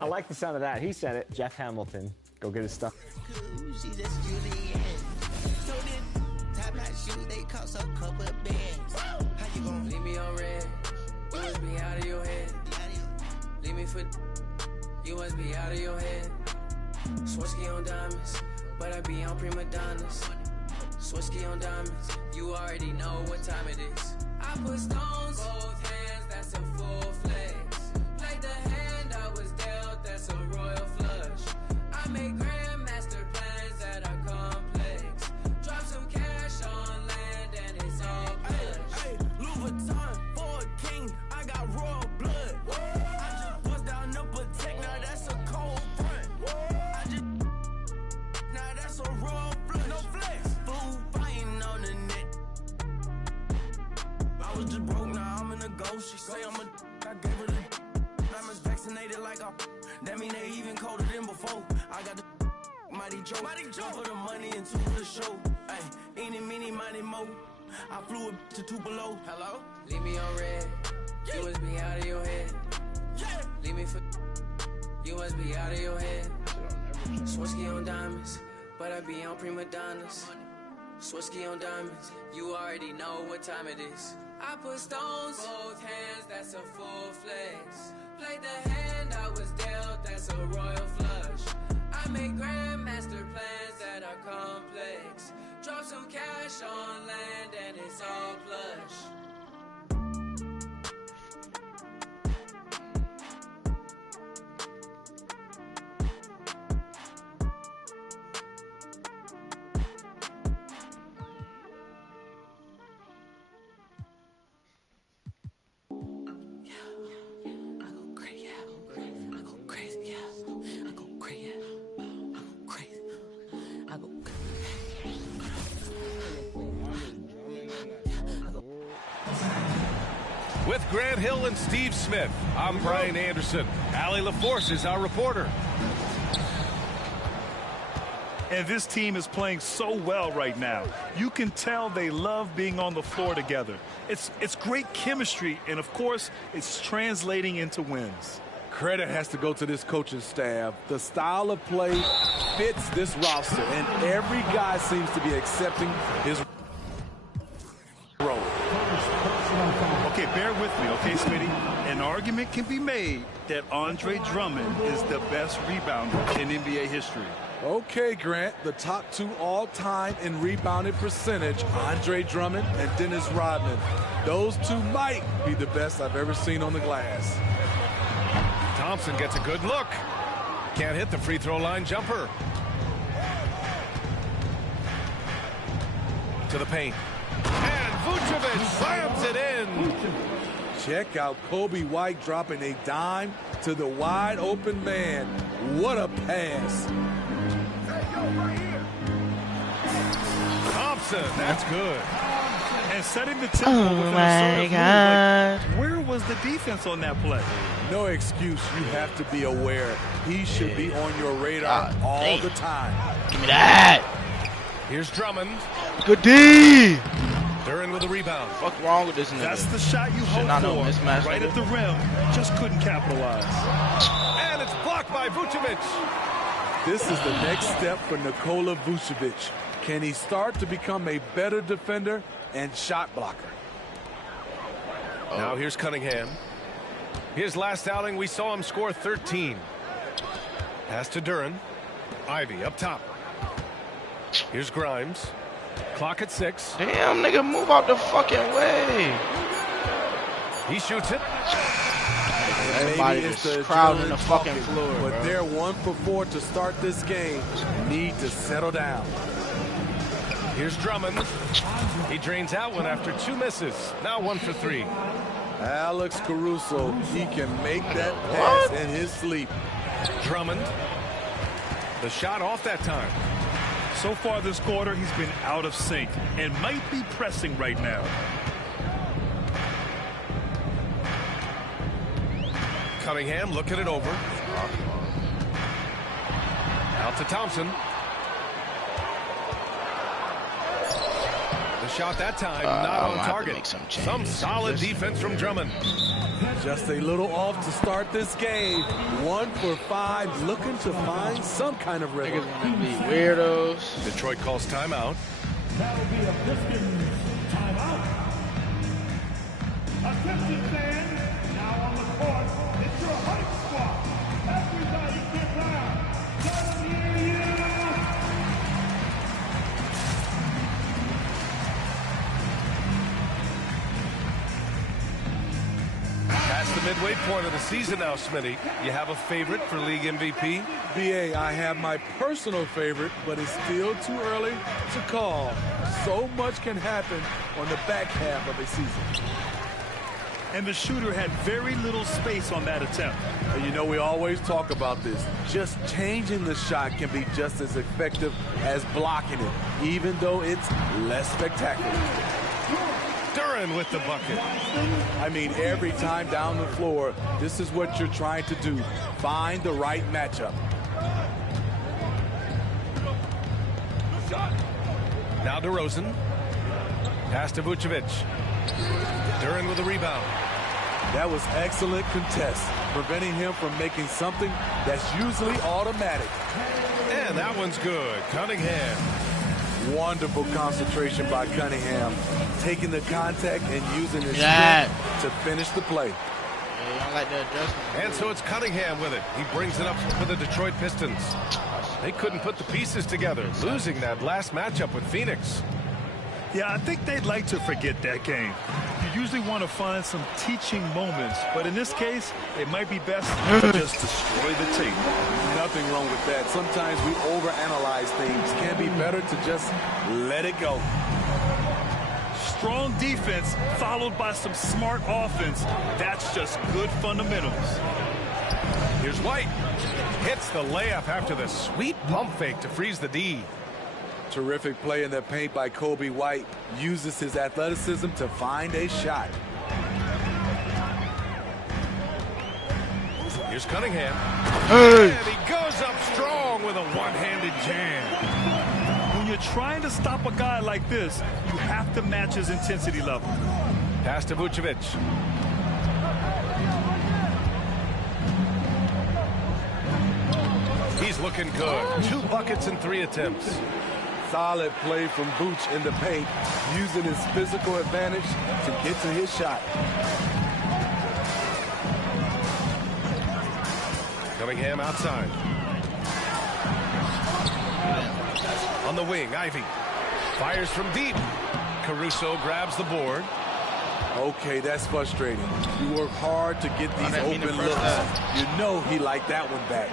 I like the sound of that. He said it. Jeff Hamilton. Go get his stuff. How you gonna leave me on red? You must be out of your head. Leave me for. You must be out of your head. Swarovski on diamonds, but I be on prima donnas. Swarovski on diamonds, you already know what time it is. I put stones, both hands, that's a full flex. Played the hand I was dealt, that's a royal flush. I make grandmaster plans that are complex. Drop some cash on land and it's all plush. Hey, Louis Vuitton for a king, I got royal blood. I just bust down the protect, now that's a cold front. Now that's a royal blood, no flex. Fool fighting on the net. I was just broke, now I'm in a ghost. She say I'm a I gave her the diamonds vaccinated like a. That mean they even colder than before. I got the Mighty Joe. One for the money and two for the show. Hey, eeny, meeny, miny, mo. I flew it to Tupelo. Hello? Leave me on red. Yeah. You must be out of your head. Yeah. Leave me for. You must be out of your head. Swarovski on diamonds, but I be on prima donnas. Swarovski on diamonds, you already know what time it is. I put stones, both hands, that's a full flex. Played the hand I was dealt, that's a royal flush. I make grandmaster plans that are complex. Drop some cash on land and it's all plush. With Grant Hill and Steve Smith, I'm Brian Anderson. Allie LaForce is our reporter. And this team is playing so well right now. You can tell they love being on the floor together. It's great chemistry, and of course, it's translating into wins. Credit has to go to this coaching staff. The style of play fits this roster, and every guy seems to be accepting his role. Okay, bear with me, okay, Smitty? An argument can be made that Andre Drummond is the best rebounder in NBA history. Okay, Grant, the top two all-time in rebounding percentage, Andre Drummond and Dennis Rodman. Those two might be the best I've ever seen on the glass. Thompson gets a good look. Can't hit the free throw line jumper. To the paint. And Vucevic slams it in. Check out Kobe White dropping a dime to the wide open man. What a pass. Thompson, that's good. And setting the tempo with an assertive move. Like, where was the defense on that play? No excuse. You have to be aware. He should be on your radar all the time. Give me that. Here's Drummond. Good D. Duren with a rebound. What's wrong with this nigga? That's the shot you hope for. Right at the rim. Just couldn't capitalize. And it's blocked by Vucevic. This is the next step for Nikola Vucevic. Can he start to become a better defender and shot blocker? Now here's Cunningham. His last outing, we saw him score 13. Pass to Duren. Ivy up top. Here's Grimes. Clock at 6. Damn, nigga, move out the fucking way. He shoots it. Everybody just crowding the fucking floor, but bro. they're 1 for 4 to start this game. Need to settle down. Here's Drummond. He drains out one after 2 misses. Now 1 for 3. Alex Caruso, he can make that pass in his sleep. Drummond. The shot off that time. So far this quarter, he's been out of sync and might be pressing right now. Cunningham looking it over. Out to Thompson. The shot that time, not on target. Some solid defense from Drummond. Just a little off to start this game. 1 for 5, looking to find some kind of rhythm. Niggas wanna be weirdos. Detroit calls timeout. That'll be a Pistons timeout. Attention fans, now on the court, it's your hype squad. Everybody get down. Let them hear you. Past the midway point of the season now, Smitty. You have a favorite for league MVP? BA, I have my personal favorite, but it's still too early to call. So much can happen on the back half of a season. And the shooter had very little space on that attempt. You know, we always talk about this. Just changing the shot can be just as effective as blocking it, even though it's less spectacular. Duren with the bucket. I mean, every time down the floor, this is what you're trying to do. Find the right matchup. Now DeRozan. Pass to Vucevic. Duren with the rebound. That was excellent contest, preventing him from making something that's usually automatic. And that one's good. Cunningham. Wonderful concentration by Cunningham, taking the contact and using his Yeah. strength to finish the play. Yeah, you don't like the adjustment. And so it's Cunningham with it. He brings it up for the Detroit Pistons. They couldn't put the pieces together, losing that last matchup with Phoenix. Yeah, I think they'd like to forget that game. You usually want to find some teaching moments, but in this case, it might be best to just destroy the tape. Nothing wrong with that. Sometimes we overanalyze things. It can be better to just let it go. Strong defense followed by some smart offense. That's just good fundamentals. Here's White. Hits the layup after the sweet pump fake to freeze the D. Terrific play in the paint by Kobe White. Uses his athleticism to find a shot. Here's Cunningham. Hey. And he goes up strong with a one-handed jam. When you're trying to stop a guy like this, you have to match his intensity level. Pass to Vucevic. He's looking good. 2 buckets and 3 attempts. Solid play from Vooch in the paint, using his physical advantage to get to his shot. Cunningham outside. On the wing, Ivy. Fires from deep. Caruso grabs the board. Okay, that's frustrating. You work hard to get these open looks. You know he liked that one back.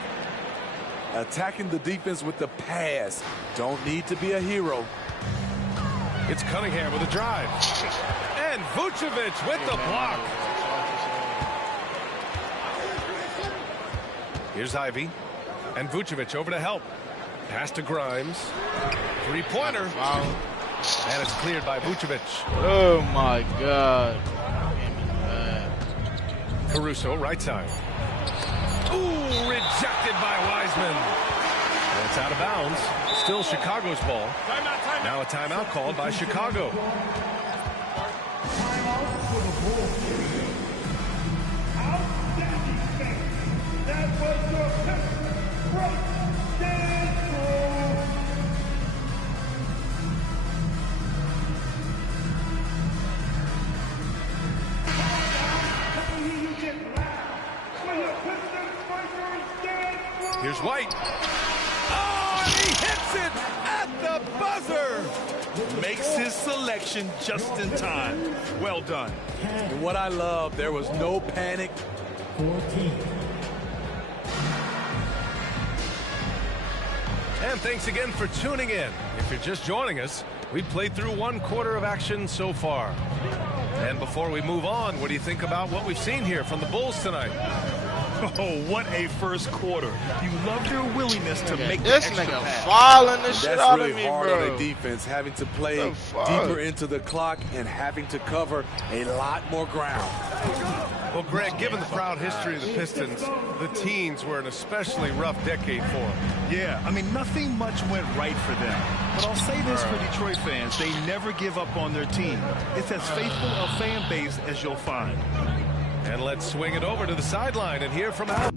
Attacking the defense with the pass. Don't need to be a hero. It's Cunningham with a drive. And Vucevic with the block. Here's Ivy. And Vucevic over to help. Pass to Grimes. 3-pointer. And it's cleared by Vucevic. Oh my God. Caruso, right side. Ooh, rejected by Wiseman. And it's out of bounds. Still Chicago's ball. Now a timeout called by Chicago. That was your pick. Great dance move. Here's White. Oh, he hits it at the buzzer. Makes his selection just in time. Well done. And what I love, there was no panic. 14. And thanks again for tuning in. If you're just joining us, we played through 1 quarter of action so far. And before we move on, what do you think about what we've seen here from the Bulls tonight? Oh, what a first quarter. You love their willingness to make This the extra nigga pass. falling the shit That's out really of me, hard bro. on a defense, having to play The fuck? deeper into the clock and having to cover a lot more ground. Well, Greg, given the proud history of the Pistons, the teens were an especially rough decade for them. Yeah, I mean, nothing much went right for them. But I'll say this for Detroit fans, they never give up on their team. It's as faithful a fan base as you'll find. And let's swing it over to the sideline and hear from Allie.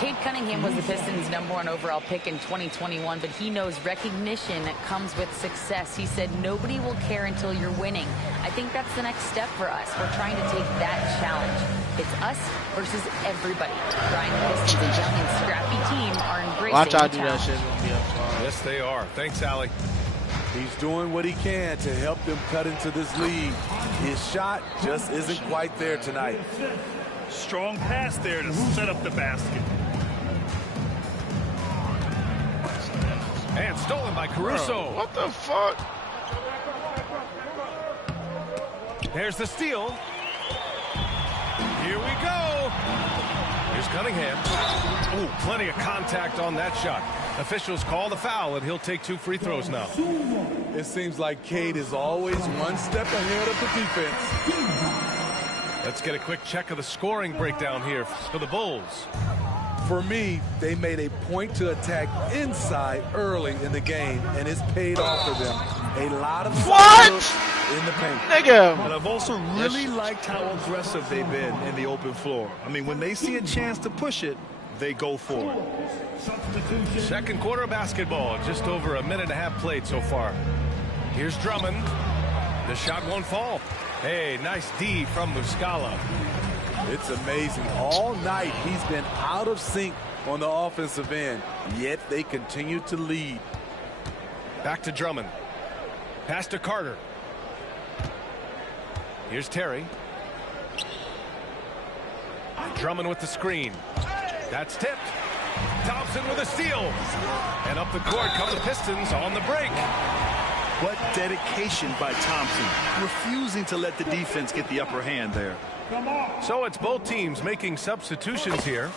Cade Cunningham was the Pistons' #1 overall pick in 2021, but he knows recognition comes with success. He said, nobody will care until you're winning. I think that's the next step for us. We're trying to take that challenge. It's us versus everybody. Brian, the Pistons, a young and scrappy team, are embracing Watch out, the do that challenge. shit. It's gonna be up. Yes, they are. Thanks, Allie. He's doing what he can to help them cut into this lead. His shot just isn't quite there tonight. Strong pass there to set up the basket. And stolen by Caruso. What the fuck? There's the steal. Here we go. Here's Cunningham. Ooh, plenty of contact on that shot. Officials call the foul, and he'll take 2 free throws now. It seems like Cade is always one step ahead of the defense. Let's get a quick check of the scoring breakdown here for the Bulls. For me, they made a point to attack inside early in the game, and it's paid off for them. A lot of What? in the paint. Nigga. But I've also really liked how aggressive they've been in the open floor. I mean, when they see a chance to push it, they go for it. Second quarter of basketball, just over a minute and a half played so far. Here's Drummond. The shot won't fall. Hey, nice D from Muscala. It's amazing. All night he's been out of sync on the offensive end, yet they continue to lead. Back to Drummond. Pass to Carter. Here's Terry. Drummond with the screen. That's tipped. Thompson with a steal. And up the court come the Pistons on the break. What dedication by Thompson, refusing to let the defense get the upper hand there. So it's both teams making substitutions here.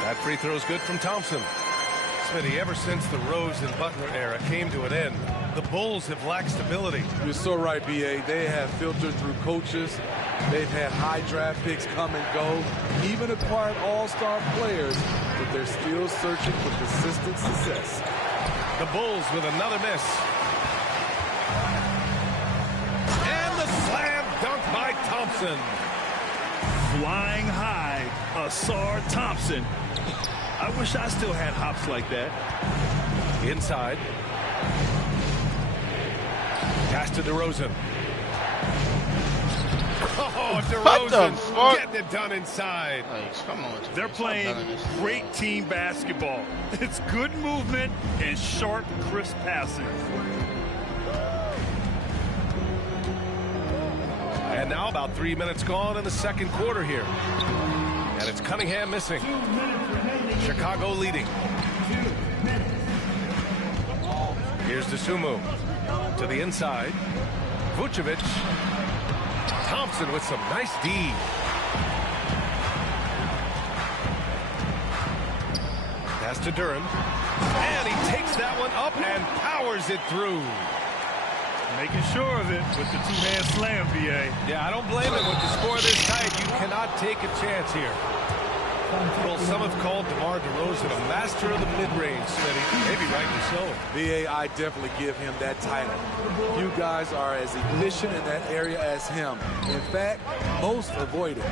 That free throw is good from Thompson. Smitty, ever since the Rose and Butler era came to an end, the Bulls have lacked stability. You're so right, B.A. They have filtered through coaches. They've had high draft picks come and go, even acquired all-star players, but they're still searching for consistent success. The Bulls with another miss. And the slam dunk by Thompson. Flying high, Asar Thompson. I wish I still had hops like that. Inside. Pass to DeRozan. Oh, DeRozan getting it done inside. Like, come on, They're playing great team basketball. It's good movement and sharp, crisp passing. And now about 3 minutes gone in the second quarter here. And it's Cunningham missing. Chicago leading. Here's Dosunmu to the inside. Vucevic. Thompson with some nice D. Pass to Duren. And he takes that one up and powers it through. Making sure of it with the two-hand slam, B.A. Yeah, I don't blame him. With the score this tight, you cannot take a chance here. Well, some have called DeMar DeRozan a master of the mid-range, Smitty. Maybe rightly so. B.A., I definitely give him that title. You guys are as efficient in that area as him. In fact, most avoid it.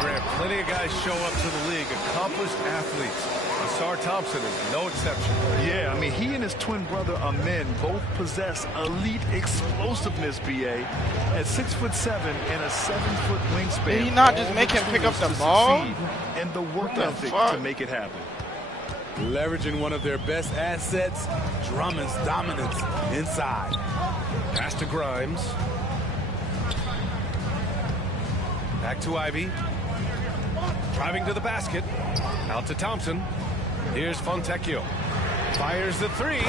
Grant, plenty of guys show up to the league, accomplished athletes. Asar Thompson is no exception. Yeah, I mean, he and his twin brother Amen both possess elite explosiveness, B.A. At 6'7" and a 7-foot wingspan. Did he not just make him pick up the ball? And the work ethic to make it happen. Leveraging one of their best assets, Drummond's dominance inside. Pass to Grimes. Back to Ivy. Driving to the basket. Out to Thompson. Here's Fontecchio. Fires the three.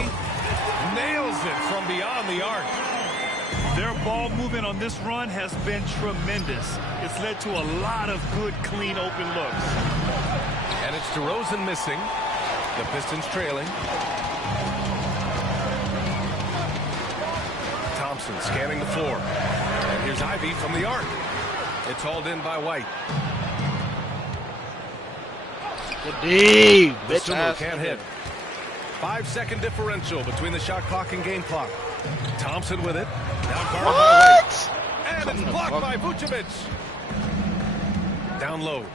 Nails it from beyond the arc. Their ball movement on this run has been tremendous. It's led to a lot of good, clean, open looks. And it's DeRozan missing. The Pistons trailing. Thompson scanning the floor. And here's Ivy from the arc. It's hauled in by White. Good D. Bitch Sumo ass can't nigga. hit. 5-second differential between the shot clock and game clock. Thompson with it. Now guarded by White. And it's blocked by Vucevic. Down low.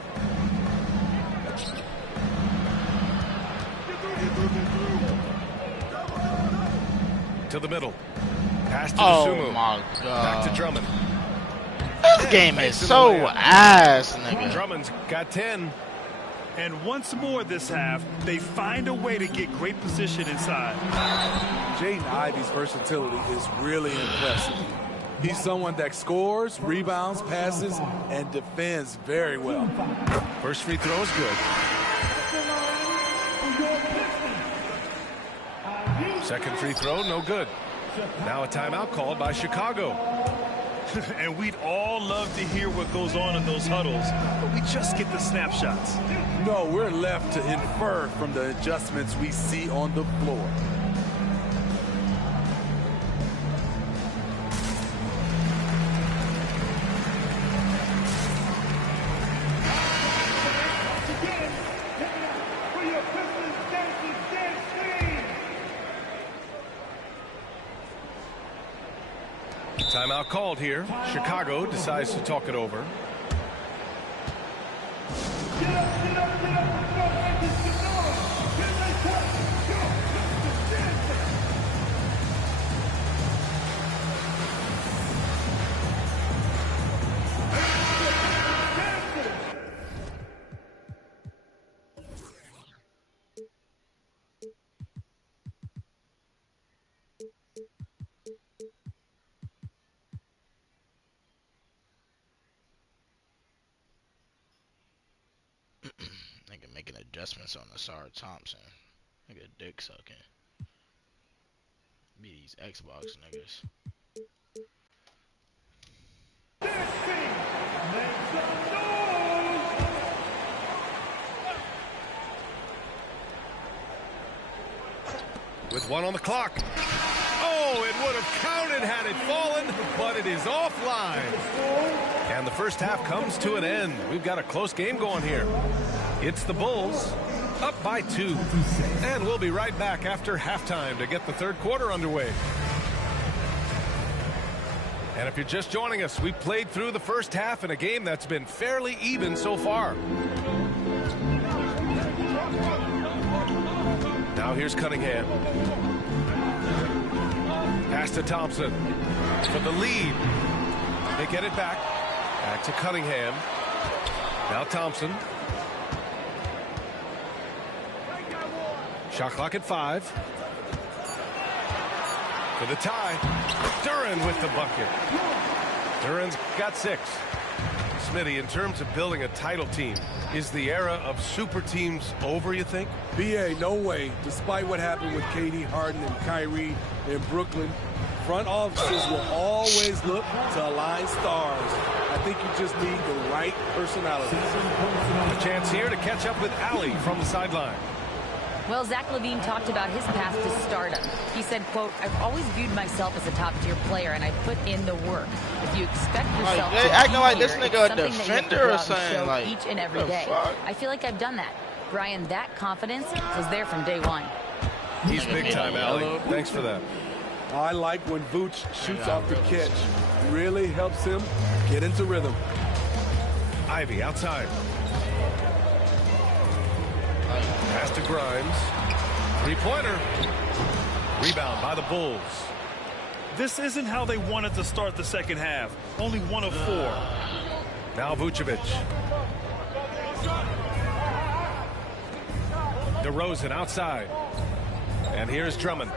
To the middle. Pass to the Sumo. Oh my God. Back to Drummond. This game is so ass, nigga. Drummond's got 10. And once more this half, they find a way to get great position inside. Jaden Ivey's versatility is really impressive. He's someone that scores, rebounds, passes, and defends very well. First free throw is good. Second free throw, no good. Now a timeout called by Chicago. And we'd all love to hear what goes on in those huddles, but we just get the snapshots. No, we're left to infer from the adjustments we see on the floor. Timeout called here. Chicago decides to talk it over. Nigga making adjustments on Asar Thompson. Nigga dick sucking. Be these Xbox niggas. With one on the clock. Oh, it would have counted had it fallen, but it is offline. And the first half comes to an end. We've got a close game going here. It's the Bulls up by 2. And we'll be right back after halftime to get the third quarter underway. And if you're just joining us, we played through the first half in a game that's been fairly even so far. Now here's Cunningham. Pass to Thompson for the lead. They get it back. Back to Cunningham. Now Thompson. Shot clock at 5. For the tie. Duren with the bucket. Duren's got 6. Smitty, in terms of building a title team, is the era of super teams over, you think? BA, no way. Despite what happened with KD, Harden, and Kyrie in Brooklyn, front offices will always look to align stars. I think you just need the right personalities. A chance here to catch up with Allie from the sideline. Well, Zach LaVine talked about his path to stardom. He said, quote, "I've always viewed myself as a top-tier player, and I put in the work. If you expect yourself they to acting be like here, this it's nigga a something that you have to defender go or out and something, show like, each and every the day. fuck? I feel like I've done that. Brian, that confidence was there from day one." He's big time, Allie. Thanks for that. I like when Vooch shoots off the catch. Really helps him get into rhythm. Ivy outside. Pass to Grimes. Three-pointer. Rebound by the Bulls. This isn't how they wanted to start the second half. Only 1 of 4. Now Vucevic. DeRozan outside. And here's Drummond.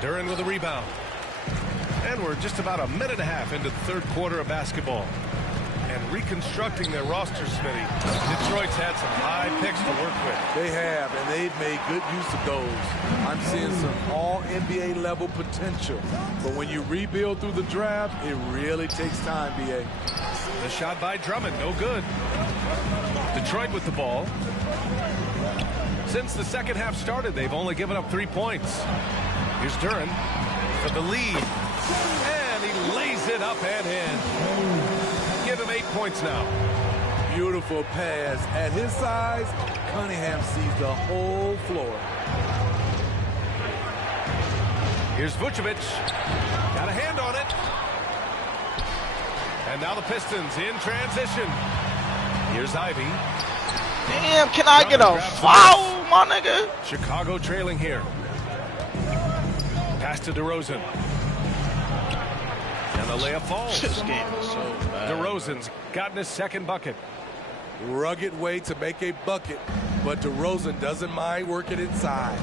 Duren with a rebound. And we're just about a minute and a half into the third quarter of basketball. And reconstructing their roster, Smitty, Detroit's had some high picks to work with. They have, and they've made good use of those. I'm seeing some all-NBA level potential. But when you rebuild through the draft, it really takes time, BA. The shot by Drummond, no good. Detroit with the ball. Since the second half started, they've only given up 3 points. Here's Duren for the lead. And he lays it up and in. him 8 points now. Beautiful pass. At his size, Cunningham sees the whole floor. Here's Vucevic. Got a hand on it. And now the Pistons in transition. Here's Ivy. Damn, can I get a foul, my nigga? Chicago trailing here. Pass to DeRozan. And the layup falls. This game is so bad. DeRozan's gotten his second bucket. Rugged way to make a bucket, but DeRozan doesn't mind working inside.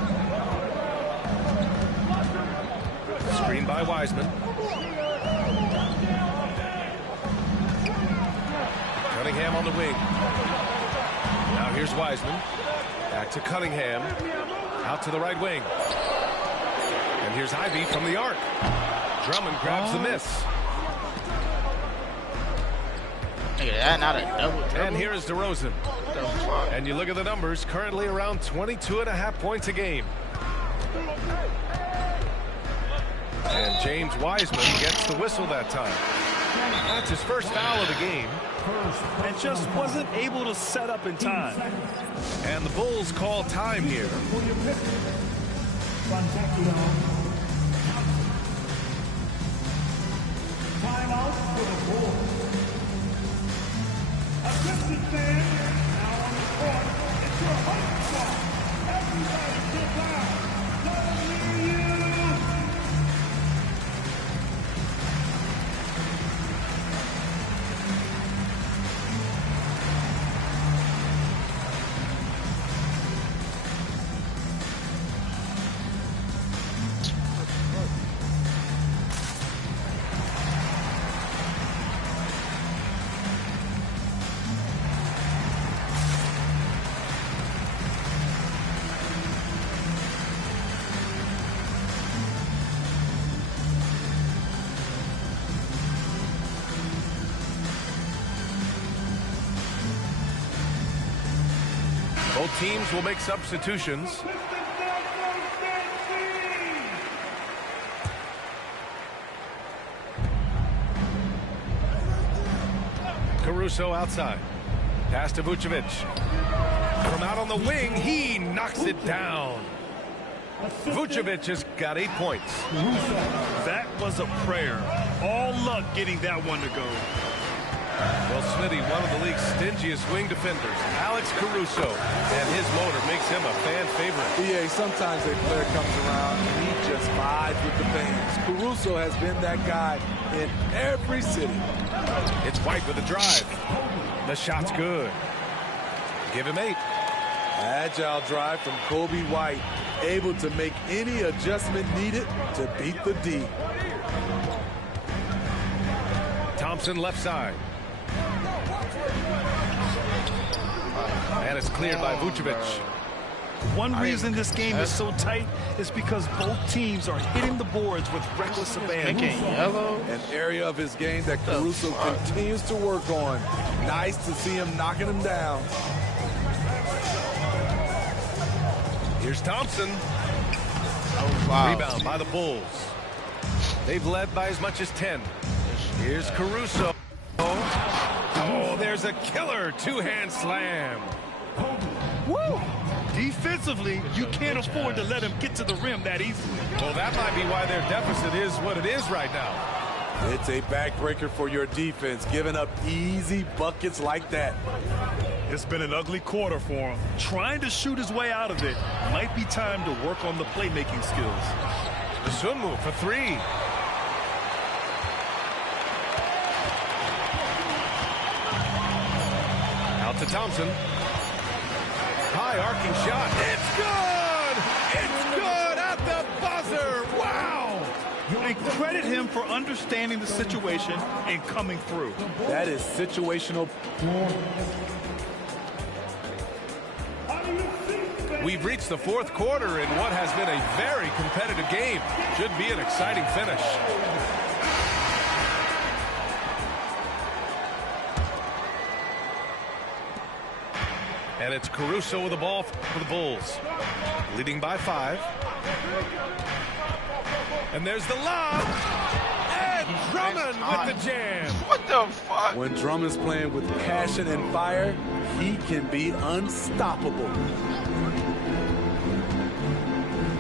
Screen by Wiseman. Cunningham on the wing. Now here's Wiseman. Back to Cunningham. Out to the right wing. And here's Ivy from the arc. Drummond grabs the miss. Look at that, not a double. And here is DeRozan. And you look at the numbers, currently around 22.5 points a game. And James Wiseman gets the whistle that time. That's his first foul of the game. And just wasn't able to set up in time. And the Bulls call time here. Timeout for the Bulls. Attention fans, now on the court, it's your Hype Squad. Everybody get down. W. Both teams will make substitutions. Caruso outside. Pass to Vucevic. From out on the wing, he knocks it down. Vucevic has got 8 points. That was a prayer. All luck getting that one to go. Well, Smitty, one of the league's stingiest wing defenders, Alex Caruso, and his motor makes him a fan favorite. Yeah, sometimes a player comes around and he just vibes with the fans. Caruso has been that guy in every city. It's White with a drive. The shot's good. Give him 8. Agile drive from Kobe White, able to make any adjustment needed to beat the D. Thompson left side. And it's cleared by Vucevic. One reason this game is so tight is because both teams are hitting the boards with reckless abandon. An area of his game that Caruso continues to work on. Nice to see him knocking him down. Here's Thompson. Rebound by the Bulls. They've led by as much as 10. Here's Caruso. Oh, there's a killer two-hand slam. Woo! Defensively, you can't afford to let him get to the rim that easily. Well, that might be why their deficit is what it is right now. It's a backbreaker for your defense, giving up easy buckets like that. It's been an ugly quarter for him. Trying to shoot his way out of it might be time to work on the playmaking skills. The swim move for 3. Out to Thompson. High arcing shot. It's good! It's good at the buzzer! Wow! And credit him for understanding the situation and coming through. That is situational. We've reached the 4th quarter in what has been a very competitive game. Should be an exciting finish. And it's Caruso with the ball for the Bulls. Leading by 5. And there's the lob. And Drummond with the jam. What the fuck? When Drummond's playing with passion and fire, he can be unstoppable.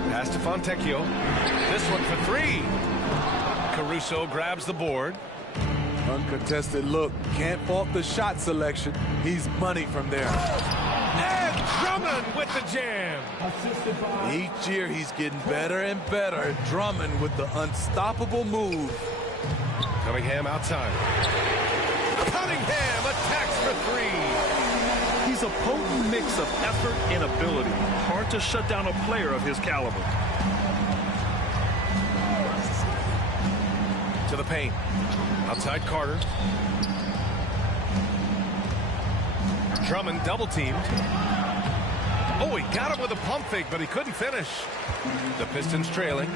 Pass to Fontecchio. This one for three. Caruso grabs the board. Uncontested look. Can't fault the shot selection. He's money from there. And Drummond with the jam. Each year he's getting better and better. Drummond with the unstoppable move. Cunningham outside. Cunningham attacks for three. He's a potent mix of effort and ability. Hard to shut down a player of his caliber. To the paint. Outside Carter. Drummond double teamed. Oh, he got him with a pump fake, but he couldn't finish. The Pistons trailing.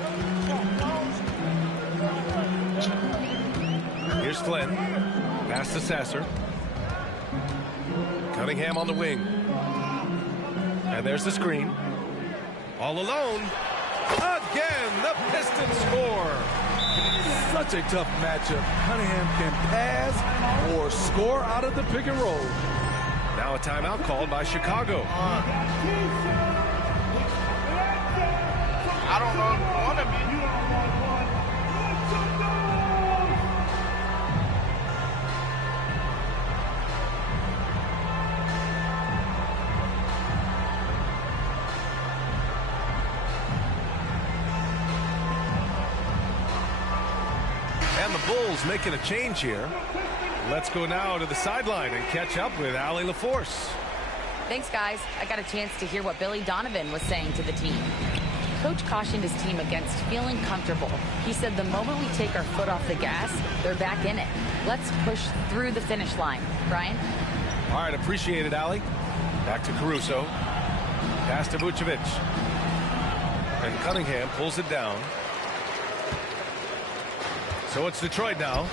Here's Flynn. Pass to Sasser. Cunningham on the wing. And there's the screen. All alone. Again, the Pistons score. Such a tough matchup. Cunningham can pass or score out of the pick and roll. Now a timeout called by Chicago. I don't know if you want to be. And the Bulls making a change here. Let's go now to the sideline and catch up with Allie LaForce. Thanks, guys. I got a chance to hear what Billy Donovan was saying to the team. Coach cautioned his team against feeling comfortable. He said the moment we take our foot off the gas, they're back in it. Let's push through the finish line. Brian? All right, appreciate it, Allie. Back to Caruso. Pass to Vucevic. And Cunningham pulls it down. So it's Detroit now.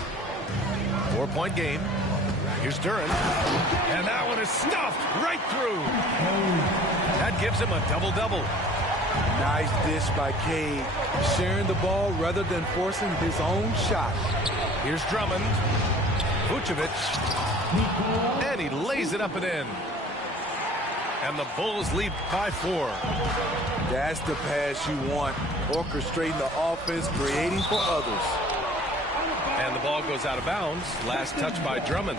4-point game. Here's Duren. And that one is stuffed right through. That gives him a double-double. Nice dish by Cade. Sharing the ball rather than forcing his own shot. Here's Drummond. Vucevic. And he lays it up and in. And the Bulls lead by 4. That's the pass you want. Orchestrating the offense, creating for others. And the ball goes out of bounds. Last touch by Drummond.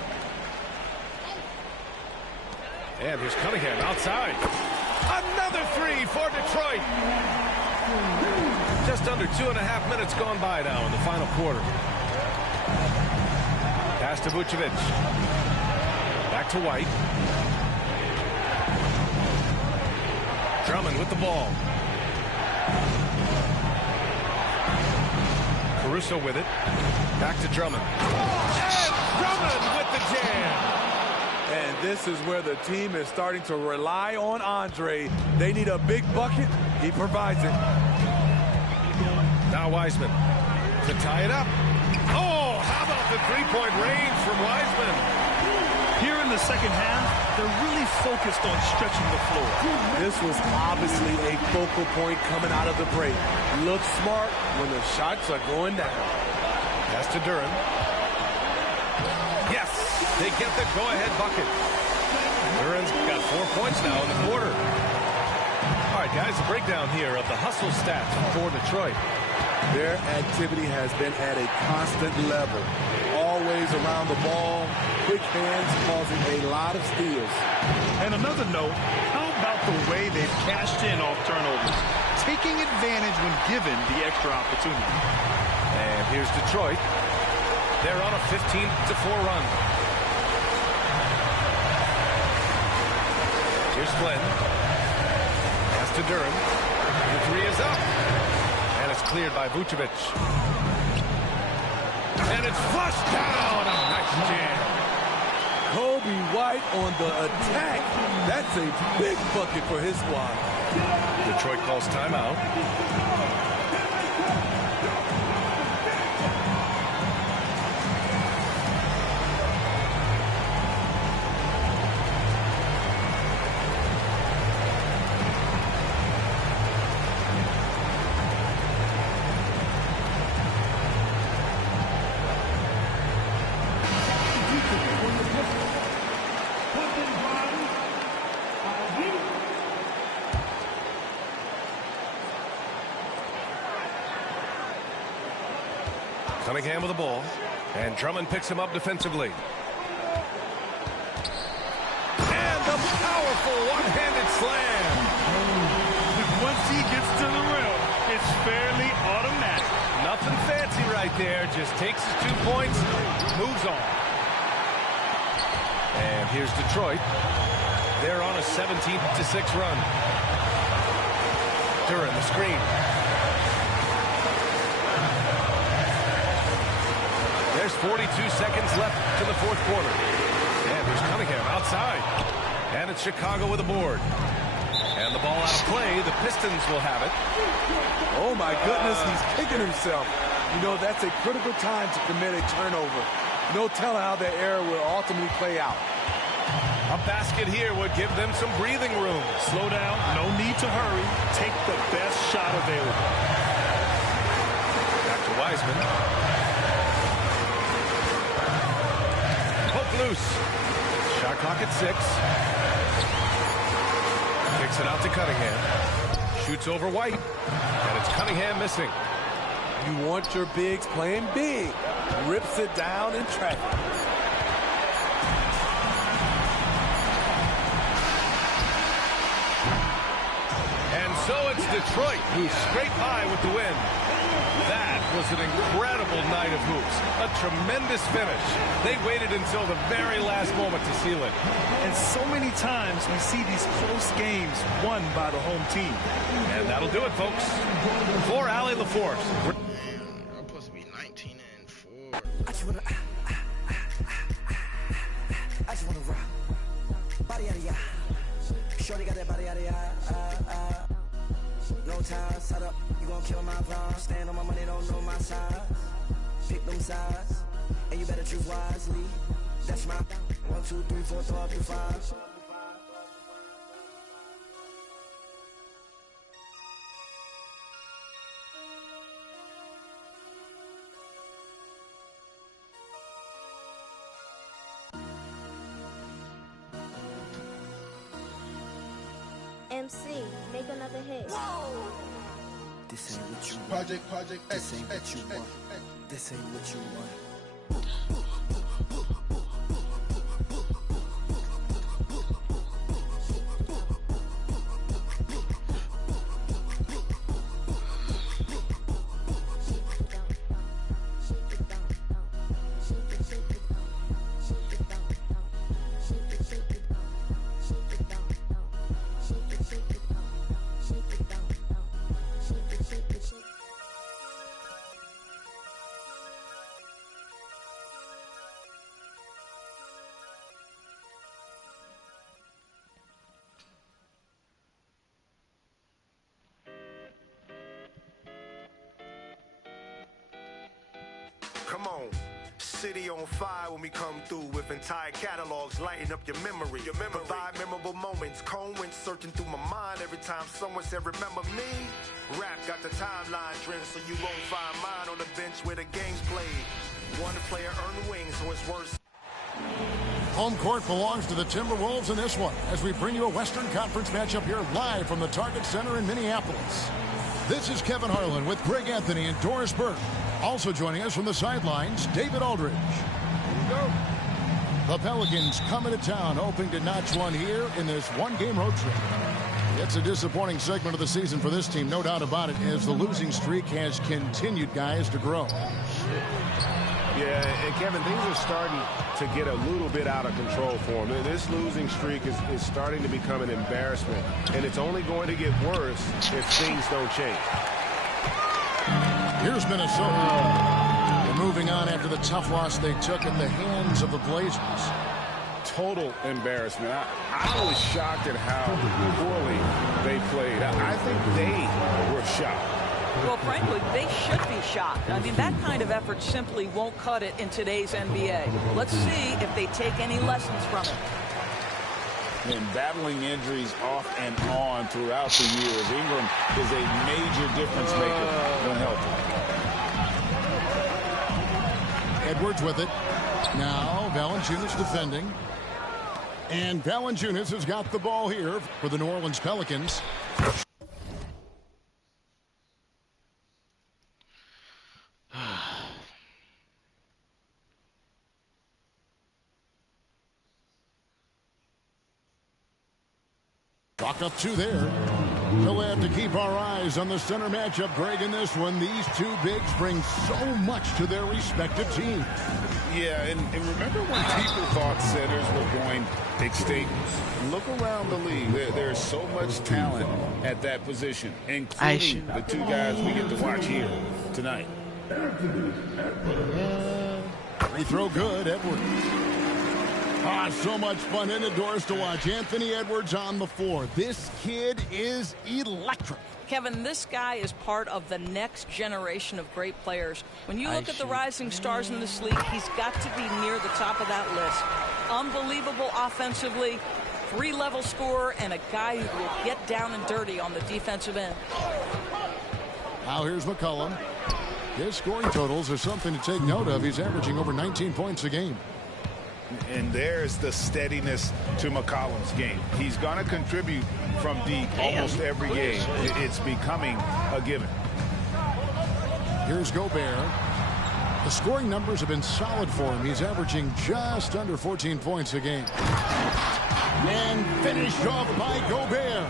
And here's Cunningham outside. Another three for Detroit. Just under 2.5 minutes gone by now in the final quarter. Pass to Vucevic. Back to White. Drummond with the ball. Caruso with it. Back to Drummond. And Drummond with the jam. And this is where the team is starting to rely on Andre. They need a big bucket. He provides it. Now Wiseman to tie it up. Oh, how about the three-point range from Wiseman? Here in the second half, they're really focused on stretching the floor. This was obviously a focal point coming out of the break. Look smart when the shots are going down. Pass to Duren. Yes, they get the go-ahead bucket. Duren's got 4 points now in the quarter. All right, guys, a breakdown here of the hustle stats for Detroit. Their activity has been at a constant level. Always around the ball, quick hands causing a lot of steals. And another note, how about the way they've cashed in off turnovers, taking advantage when given the extra opportunity. And here's Detroit. They're on a 15-4 run. Here's Flynn. Pass to Duren. The three is up. And it's cleared by Vucevic. And it's flushed down. A nice jam. Kobe White on the attack. That's a big bucket for his squad. Detroit calls timeout. Cunningham with the ball. And Drummond picks him up defensively. And a powerful one-handed slam. Once he gets to the rim, it's fairly automatic. Nothing fancy right there. Just takes his 2 points, moves on. And here's Detroit. They're on a 17-6 run. Duran, the screen. There's 42 seconds left to the fourth quarter. And there's Cunningham outside. And it's Chicago with a board. And the ball out of play. The Pistons will have it. Oh, my goodness, he's kicking himself. You know, that's a critical time to commit a turnover. No telling how that error will ultimately play out. A basket here would give them some breathing room. Slow down. No need to hurry. Take the best shot available. Back to Wiseman. Poke loose. Shot clock at 6. Kicks it out to Cunningham. Shoots over White. And it's Cunningham missing. You want your bigs playing big. Rips it down in traffic. And so it's Detroit who scrape by with the win. That was an incredible night of hoops. A tremendous finish. They waited until the very last moment to seal it. And so many times we see these close games won by the home team. And that'll do it, folks. For Allie LaForce. Man, I'm supposed to be 19-4. I just wanna rock. Body out of ya. Shorty got that body out of ya. No time, set up. You gon' kill my vibe. Stand on my money, don't know my size. Pick them sides. And you better choose wisely. That's my 1, 2, 3, 4, throw up to 5. MC, make another hit. This ain't what you want. Project This ain't what you want. This ain't what you want. Come on. City on fire when we come through with entire catalogs lighting up your memory. Provide memorable moments. Cone went searching through my mind every time someone said, remember me? Rap got the timeline trend so you won't find mine on the bench where the game's played. One player earned wings, so it's worse. Home court belongs to the Timberwolves in this one as we bring you a Western Conference matchup here live from the Target Center in Minneapolis. This is Kevin Harlan with Greg Anthony and Doris Burke. Also joining us from the sidelines, David Aldridge. Here we go. The Pelicans coming to town, hoping to notch one here in this one-game road trip. It's a disappointing segment of the season for this team, no doubt about it, as the losing streak has continued, guys, to grow. Yeah, and Kevin, things are starting to get a little bit out of control for them. This losing streak is starting to become an embarrassment, and it's only going to get worse if things don't change. Here's Minnesota. They're moving on after the tough loss they took at the hands of the Blazers. Total embarrassment. I was shocked at how poorly they played. I think they were shocked. Well, frankly, they should be shocked. I mean, that kind of effort simply won't cut it in today's NBA. Let's see if they take any lessons from it. And battling injuries off and on throughout the years, Ingram is a major difference maker when healthy. Edwards with it. Now Valanciunas defending. And Valanciunas has got the ball here for the New Orleans Pelicans. up 2 there. We'll have to keep our eyes on the center matchup, Greg, in this one. These two bigs bring so much to their respective teams. Yeah, and remember when people thought centers were going extinct? Look around the league. There's so much talent at that position, including the two guys we get to watch here tonight. Free throw good, Edwards. So much fun in the doors to watch. Anthony Edwards on the floor. This kid is electric. Kevin, this guy is part of the next generation of great players. When you look at the rising stars in this league, he's got to be near the top of that list. Unbelievable offensively, 3-level scorer, and a guy who will get down and dirty on the defensive end. Now here's McCollum. His scoring totals are something to take note of. He's averaging over 19 points a game. And there's the steadiness to McCollum's game. He's going to contribute from deep almost every game. It's becoming a given. Here's Gobert. The scoring numbers have been solid for him. He's averaging just under 14 points a game. And finished off by Gobert.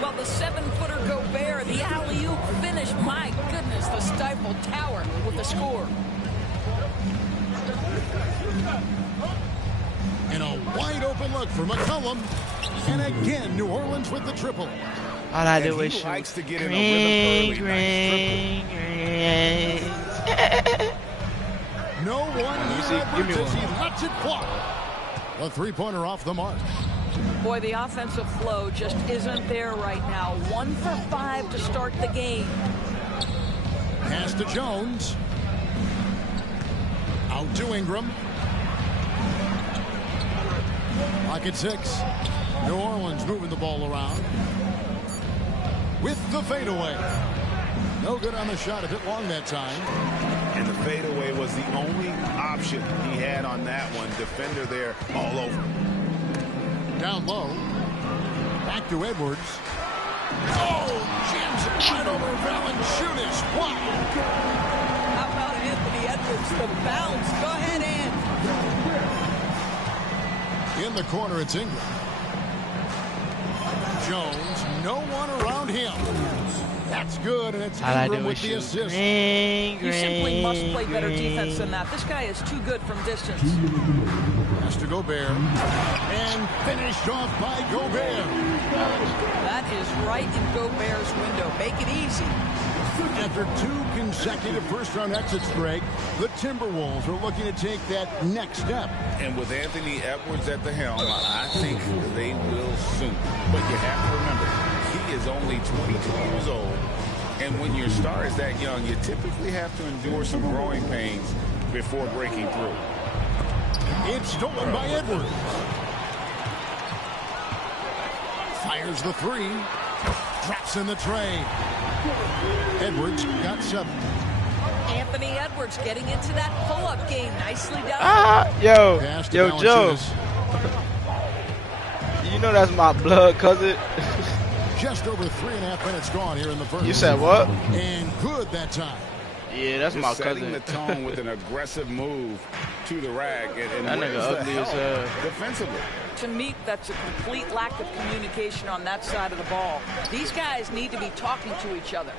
Well, the 7-footer Gobert, the alley-oop finish. My goodness, the Stifle Tower with the score. And a wide open look for McCollum. And again, New Orleans with the triple. All I do is shoot. Likes to get in a rhythm early. No one near Edwards as he lets it fly. A three-pointer off the mark. Boy, the offensive flow just isn't there right now. 1 for 5 to start the game. Pass to Jones. Out to Ingram. Pocket 6. New Orleans moving the ball around. With the fadeaway. No good on the shot, a bit long that time. And the fadeaway was the only option he had on that one. Defender there all over. Down low. Back to Edwards. Oh, jams it right over Valanciunas. What? How about Anthony Edwards? The bounce. Go ahead, Ant. In the corner, it's Ingram. Jones, no one around him. That's good, and it's Ingram with the assist. You simply must play better defense than that. This guy is too good from distance. Pass to Gobert. And finished off by Gobert. That is right in Gobert's window. Make it easy. After 2 consecutive first-round exits, Greg, the Timberwolves are looking to take that next step. And with Anthony Edwards at the helm, I think they will soon. But you have to remember, he is only 22 years old. And when your star is that young, you typically have to endure some growing pains before breaking through. It's stolen by Edwards. Fires the 3. Drops in the tray. Edwards got 7. Anthony Edwards getting into that pull-up game. Nicely done. Yo, Joe. You know that's my blood cousin. Just over 3.5 minutes gone here in the first. You said what? And good that time. Yeah, that's my cousin. Setting the tone with an aggressive move to the rack. And that nigga ugly as hell. Defensively. To me, that's a complete lack of communication on that side of the ball. These guys need to be talking to each other.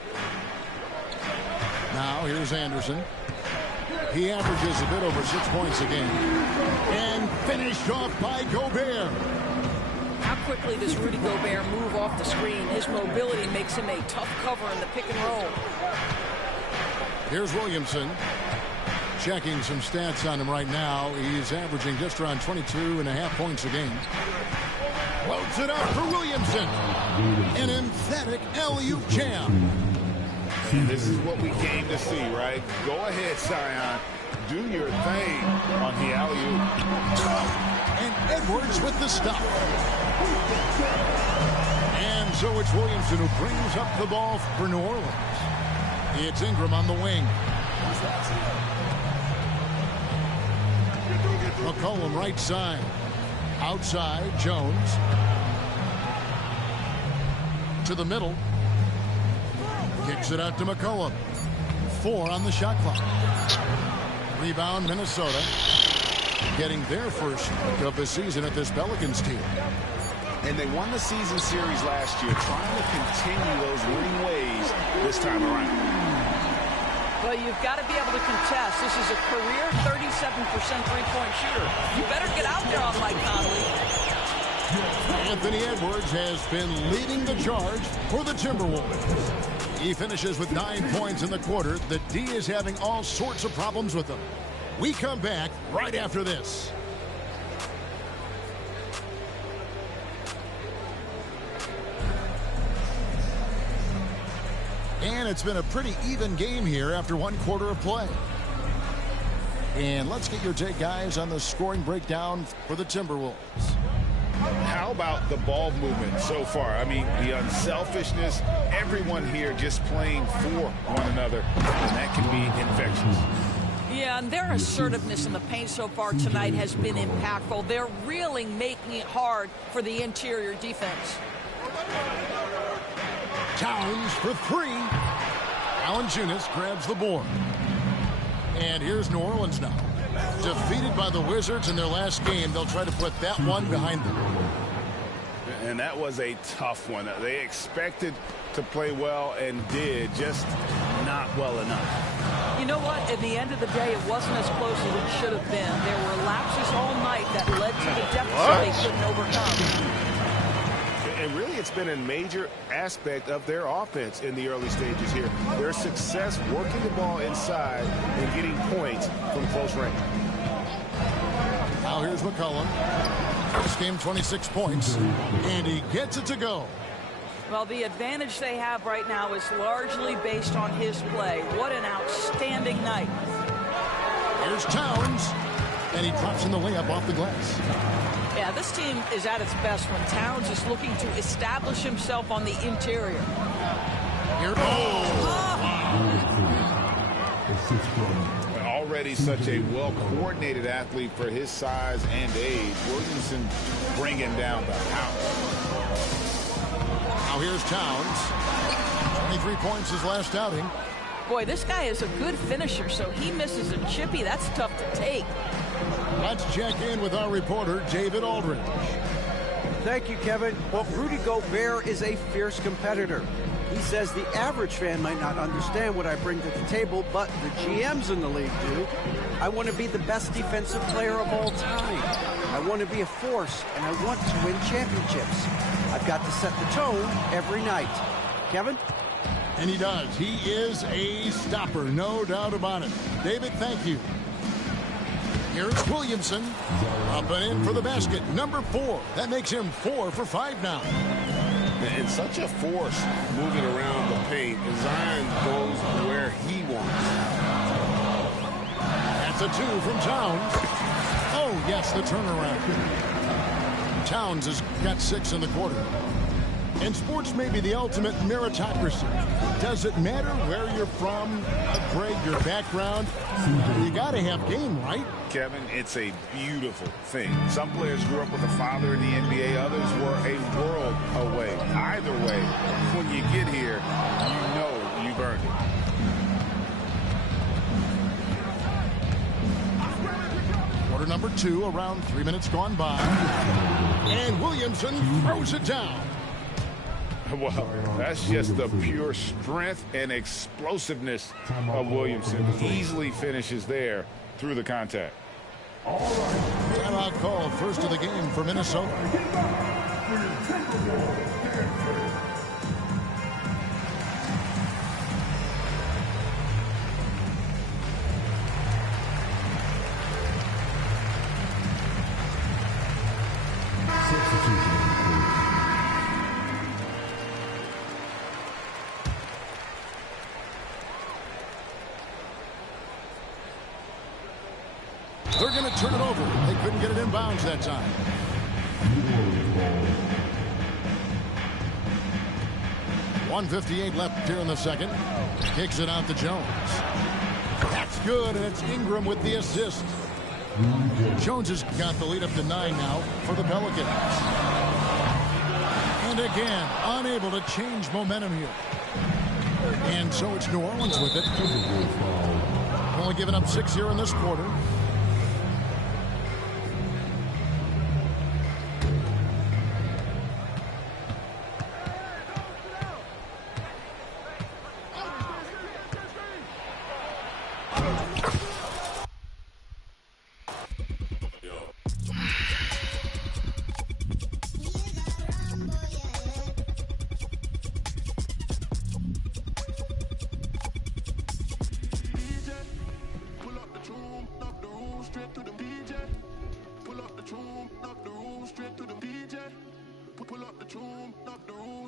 Now here's Anderson. He averages a bit over 6 points a game. And finished off by Gobert. How quickly does Rudy Gobert move off the screen? His mobility makes him a tough cover in the pick and roll. Here's Williamson. Checking some stats on him right now. He's averaging just around 22.5 points a game. Floats it up for Williamson. An emphatic alley-oop jam. And this is what we came to see, right? Go ahead, Zion. Do your thing on the alley-oop. And Edwards with the stop. And so it's Williamson who brings up the ball for New Orleans. It's Ingram on the wing. McCollum right side. Outside, Jones. To the middle. Kicks it out to McCollum. 4 on the shot clock. Rebound, Minnesota. Getting their first of the season at this Pelicans team. and they won the season series last year, trying to continue those winning ways this time around. Well, you've got to be able to contest. This is a career 37% three-point shooter. You better get out there on Mike Conley. Anthony Edwards has been leading the charge for the Timberwolves. He finishes with 9 points in the quarter. The D is having all sorts of problems with them. We come back right after this. And it's been a pretty even game here after 1 quarter of play. And let's get your take, guys, on the scoring breakdown for the Timberwolves. How about the ball movement so far? I mean, the unselfishness, everyone here just playing for one another, and that can be infectious. Yeah, and their assertiveness in the paint so far tonight has been impactful. They're really making it hard for the interior defense. Towns for 3. Valanciunas grabs the board. And here's New Orleans now. Defeated by the Wizards in their last game, they'll try to put that one behind them. And that was a tough one. They expected to play well and did, just not well enough. You know what? At the end of the day, it wasn't as close as it should have been. There were lapses all night that led to the deficit they couldn't overcome. And really, it's been a major aspect of their offense in the early stages here. Their success working the ball inside and getting points from close range. Now here's McCollum. This game, 26 points, and he gets it to go. Well, the advantage they have right now is largely based on his play. What an outstanding night. Here's Towns, and he drops in the layup off the glass. Yeah, this team is at its best when Towns is looking to establish himself on the interior. Here, Already such a well-coordinated athlete for his size and age. Williamson bringing down the house. Now here's Towns. 23 points his last outing. Boy, this guy is a good finisher, so he misses a chippy. That's tough to take. Let's check in with our reporter, David Aldridge. Thank you, Kevin. Well, Rudy Gobert is a fierce competitor. He says the average fan might not understand what I bring to the table, but the GMs in the league do. I want to be the best defensive player of all time. I want to be a force, and I want to win championships. I've got to set the tone every night. Kevin? And he does. He is a stopper, no doubt about it. David, thank you. Here's Williamson. Up and in for the basket. Number 4. That makes him 4 for 5 now. And such a force moving around the paint. And Zion goes where he wants. That's a 2 from Towns. Oh, yes, the turnaround. Towns has got 6 in the quarter. And sports may be the ultimate meritocracy. Does it matter where you're from, Greg, your background? You got to have game, right? Kevin, it's a beautiful thing. Some players grew up with a father in the NBA. Others were a world away. Either way, when you get here, you know you've earned it. Quarter number 2, around 3 minutes gone by. And Williamson throws it down. Well, that's just the pure strength and explosiveness of Williamson. Easily finishes there through the contact. Timeout called, first of the game for Minnesota. They're going to turn it over. They couldn't get it in bounds that time. .158 left here in the second. Kicks it out to Jones. That's good, and it's Ingram with the assist. Jones has got the lead up to 9 now for the Pelicans. And again, unable to change momentum here. And so it's New Orleans with it. Only giving up 6 here in this quarter.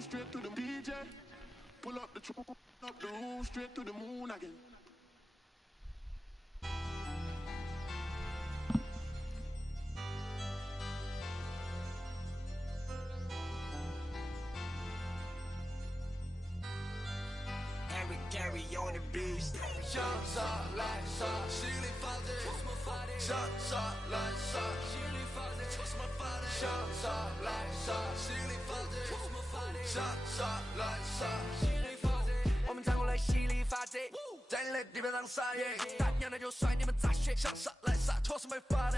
straight to the DJ. Pull up the truck, up the hole, straight to the moon again. Eric Gary on the beast. Shots up like shot. Chili father. Shots up like shot. Chili father. Shots up like shot. Chili father. Shots up like shot. Chili father. 我们站过来犀利发贼，在你的地盘上撒野，大娘的就甩你们杂血，想杀来杀，错是没法的，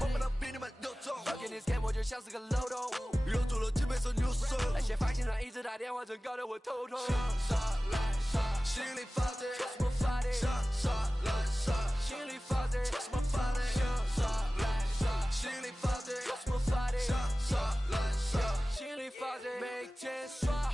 我们都比你们有种。要给你 skate 我就像是个漏洞，又做了几倍手扭手，那些发型上一直打电话，真搞得我头痛。想杀来杀，犀利发贼，错什么法的？想杀来杀，犀利发贼，错什么法的？想杀来杀，犀利发贼，错什么法的？想杀来杀，犀利发贼，每天耍。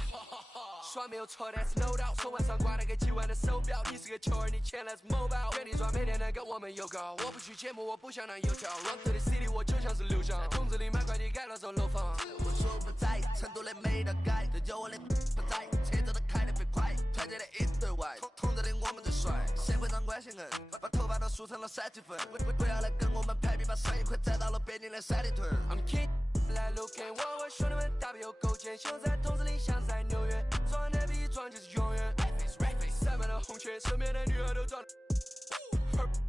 耍没有错 ，That's no doubt。从晚上挂了个几万的手表，你是个球儿，你钱来自某宝。跟你耍每天能跟我们有搞，我不去节目，我不想当油条。Run to the city， 我就像是刘翔，在筒子里买快递改了座楼房。我说不在，成都的没得改，这就我的不在，车子都开得飞快，团结的一对外，筒子里我们最帅，社会上关系人，把头发都梳成了3级粉，不要来跟我们排比，把生意快摘到了北京的三里屯。I'm king。来路看我兄弟们大笔有勾践，秀在筒子里像在纽约，撞那比撞就是永远。塞满了红圈，身边的女孩都长得。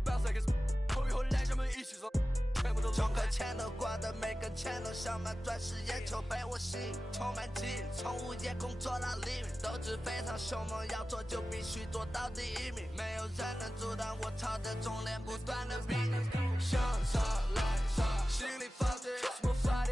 Bounce like it's， 后以后来咱们一起走，全部都。钟馗钱都挂的，每根钱都像满钻石眼球被我吸引，充满记忆，从午夜工作到黎明，斗志非常凶猛，要做就必须做到第一名，没有人能阻挡我朝着终点不断的逼。想杀来杀，心里发贼。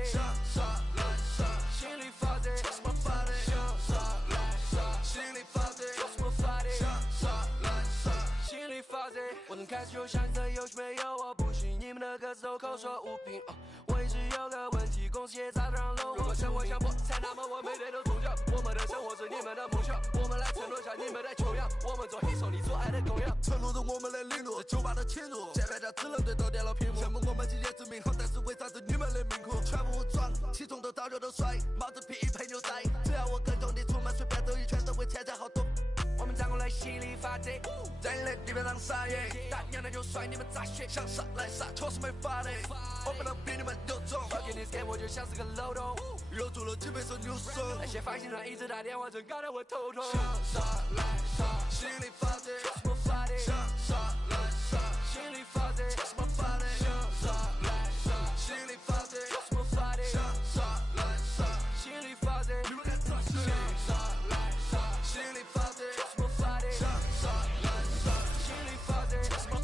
想杀来杀，心里发贼，什么法的？想杀来杀，心里发贼，什么法的？想杀来杀，心里发贼。我从开始就想这游戏没有我不信，你们的歌词都口说无凭。我一直有个问题，公司也早让漏。如果生活像破产，那么我每天都宗教。我们的生活是你们的梦想，我们来承诺下你们的球样。我们做黑手，你做爱的供养。承诺着我们的领路，酒吧的侵入，键盘侠智能对都点了屏幕。羡慕我们集结之名号，但是伪造着你们的命苦。全部武装，体重都早就都甩，帽子皮一配牛仔。只要我跟兄弟出门，随便走一圈都会欠下好多。我们站过来犀利发贼，在你的地盘上撒野，大娘的就甩你们杂血，想杀来杀，错是没法的，我们都比你们有种。要给你 skate 我就像是个漏洞，又做了几倍手扭手，那些发型上一直打电话，真搞得我头痛。想杀来杀，犀利发贼，错什么法的？想杀来杀，犀利发贼，错什么法的？想杀来杀，犀利发贼，错什么法的？想杀来杀，犀利发贼，你们在做什么？想杀来杀，犀利发贼，错什么法的？想杀来杀，犀利发贼，错什么？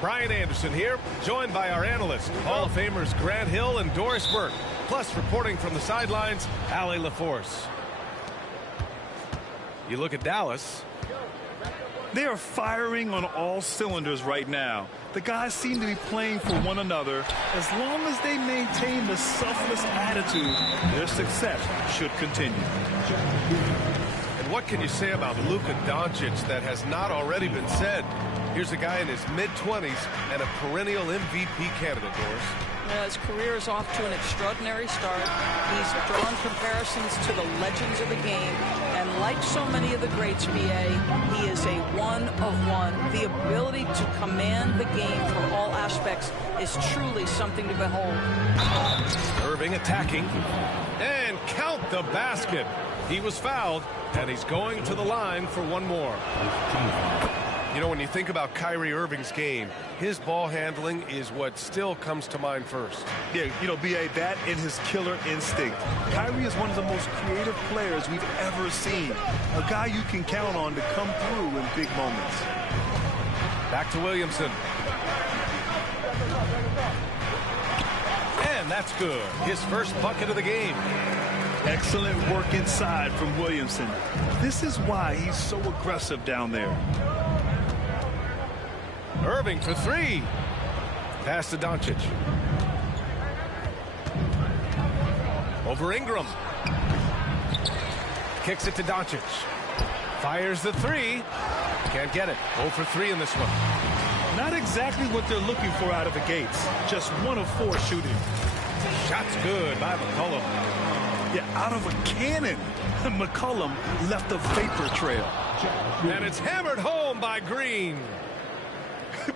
Brian Anderson here, joined by our analysts, Hall of Famers Grant Hill and Doris Burke. Plus, reporting from the sidelines, Allie LaForce. You look at Dallas. They are firing on all cylinders right now. The guys seem to be playing for one another. As long as they maintain the selfless attitude, their success should continue. And what can you say about Luka Doncic that has not already been said? Here's a guy in his mid-20s and a perennial MVP candidate, Doris. Yeah, his career is off to an extraordinary start. He's drawn comparisons to the legends of the game. And like so many of the greats, B.A., he is a one-of-one. The ability to command the game from all aspects is truly something to behold. Irving attacking. And count the basket. He was fouled, and he's going to the line for one more. You know, when you think about Kyrie Irving's game, his ball handling is what still comes to mind first. Yeah, you know, B.A., that and his killer instinct. Kyrie is one of the most creative players we've ever seen. A guy you can count on to come through in big moments. Back to Williamson. And that's good. His first bucket of the game. Excellent work inside from Williamson. This is why he's so aggressive down there. Irving for three. Pass to Doncic. Over Ingram. Kicks it to Doncic. Fires the three. Can't get it. 0 for 3 in this one. Not exactly what they're looking for out of the gates. Just 1 of 4 shooting. Shot's good by McCollum. Yeah, out of a cannon. McCollum left a vapor trail. And it's hammered home by Green.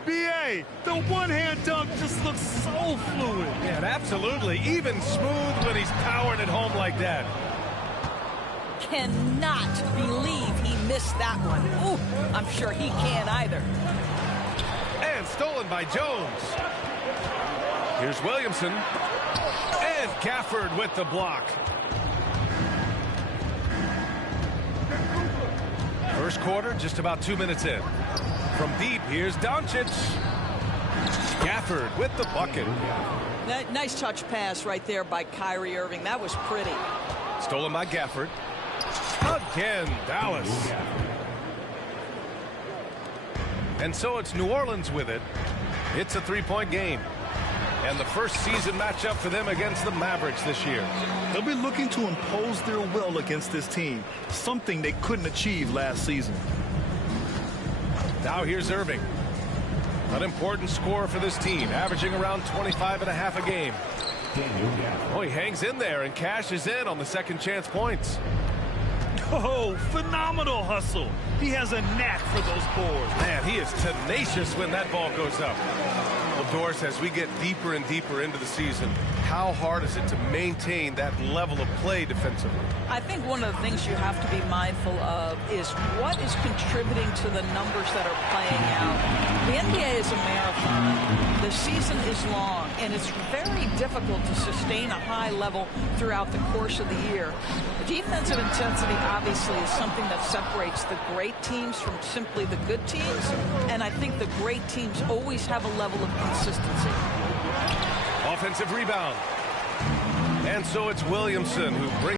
B.A., the one-hand dunk just looks so fluid. Yeah, absolutely. Even smooth when he's powering it home like that. Cannot believe he missed that one. Ooh, I'm sure he can't either. And stolen by Jones. Here's Williamson. And Gafford with the block. First quarter, just about 2 minutes in. From deep, here's Doncic. Gafford with the bucket. That nice touch pass right there by Kyrie Irving. That was pretty. Stolen by Gafford. Again, Dallas. And so it's New Orleans with it. It's a three-point game. And the first season matchup for them against the Mavericks this year. They'll be looking to impose their will against this team, something they couldn't achieve last season. Now here's Irving. An important scorer for this team, averaging around 25.5 a game. Oh, he hangs in there and cashes in on the second chance points. Oh, phenomenal hustle. He has a knack for those boards. Man, he is tenacious when that ball goes up. Well, Doris, as we get deeper and deeper into the season, how hard is it to maintain that level of play defensively? I think one of the things you have to be mindful of is what is contributing to the numbers that are playing out. The NBA is a marathon. The season is long, and it's very difficult to sustain a high level throughout the course of the year. Defensive intensity obviously is something that separates the great teams from simply the good teams, and I think the great teams always have a level of consistency. Offensive rebound. And so it's Williamson who brings